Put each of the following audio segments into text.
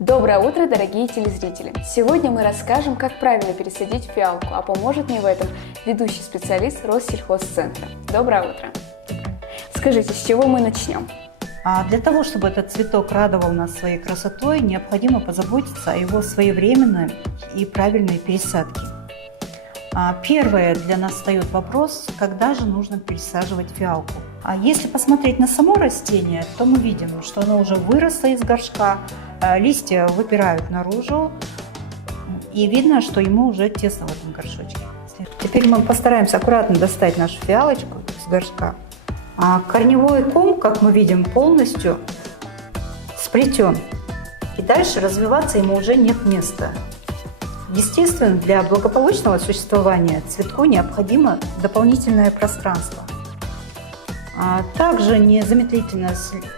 Доброе утро, дорогие телезрители! Сегодня мы расскажем, как правильно пересадить фиалку, а поможет мне в этом ведущий специалист Россельхозцентра. Доброе утро! Скажите, с чего мы начнем? Для того, чтобы этот цветок радовал нас своей красотой, необходимо позаботиться о его своевременной и правильной пересадке. Первое для нас встает вопрос, когда же нужно пересаживать фиалку. Если посмотреть на само растение, то мы видим, что оно уже выросло из горшка, листья выпирают наружу, и видно, что ему уже тесно в этом горшочке. Теперь мы постараемся аккуратно достать нашу фиалочку из горшка. Корневой ком, как мы видим, полностью сплетен, и дальше развиваться ему уже нет места. Естественно, для благополучного существования цветку необходимо дополнительное пространство. Также незамедлительно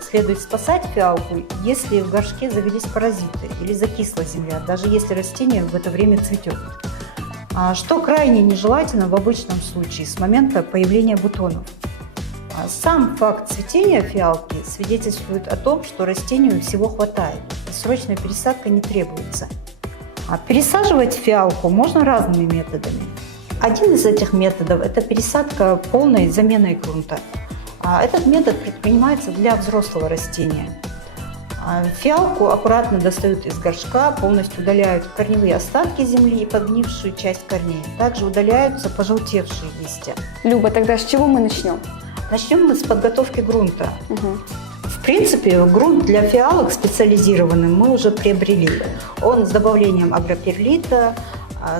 следует спасать фиалку, если в горшке завелись паразиты или закисла земля, даже если растение в это время цветет. Что крайне нежелательно в обычном случае с момента появления бутонов. Сам факт цветения фиалки свидетельствует о том, что растению всего хватает, и срочная пересадка не требуется. Пересаживать фиалку можно разными методами. Один из этих методов – это пересадка полной заменой грунта. Этот метод предпринимается для взрослого растения. Фиалку аккуратно достают из горшка, полностью удаляют корневые остатки земли и подгнившую часть корней. Также удаляются пожелтевшие листья. Люба, тогда с чего мы начнем? Начнем мы с подготовки грунта. В принципе, грунт для фиалок специализированный мы уже приобрели. Он с добавлением агроперлита,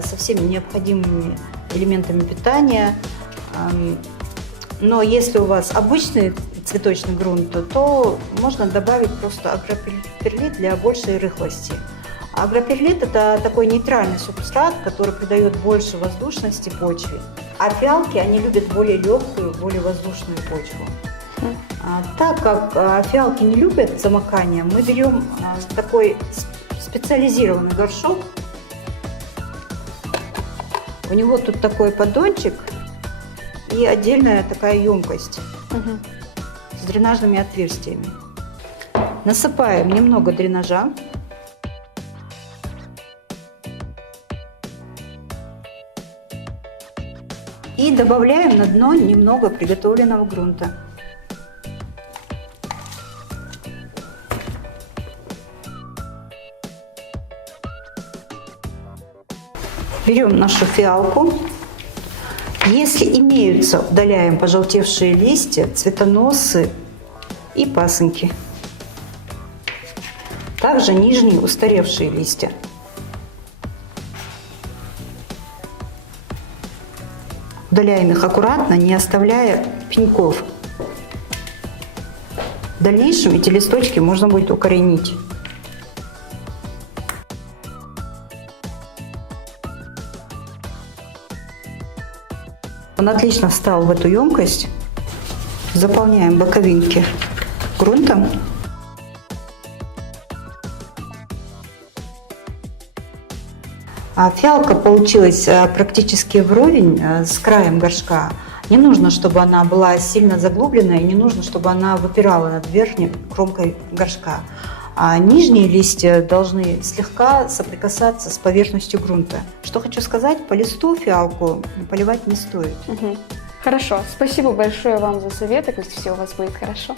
со всеми необходимыми элементами питания. Но если у вас обычный цветочный грунт, то можно добавить просто агроперлит для большей рыхлости. Агроперлит – это такой нейтральный субстрат, который придает больше воздушности почве. А фиалки, они любят более легкую, более воздушную почву. Так как фиалки не любят замокания, мы берем такой специализированный горшок. У него тут такой поддончик и отдельная такая емкость с дренажными отверстиями. Насыпаем немного дренажа. И добавляем на дно немного приготовленного грунта. Берем нашу фиалку. Если имеются, удаляем пожелтевшие листья, цветоносы и пасынки. Также нижние устаревшие листья. Удаляем их аккуратно, не оставляя пеньков. В дальнейшем эти листочки можно будет укоренить. Он отлично встал в эту емкость. Заполняем боковинки грунтом. Фиалка получилась практически вровень с краем горшка. Не нужно, чтобы она была сильно заглублена, и не нужно, чтобы она выпирала над верхней кромкой горшка. Нижние листья должны слегка соприкасаться с поверхностью грунта. Что хочу сказать, по листу фиалку поливать не стоит. Хорошо, спасибо большое вам за советы, пусть все у вас будет хорошо.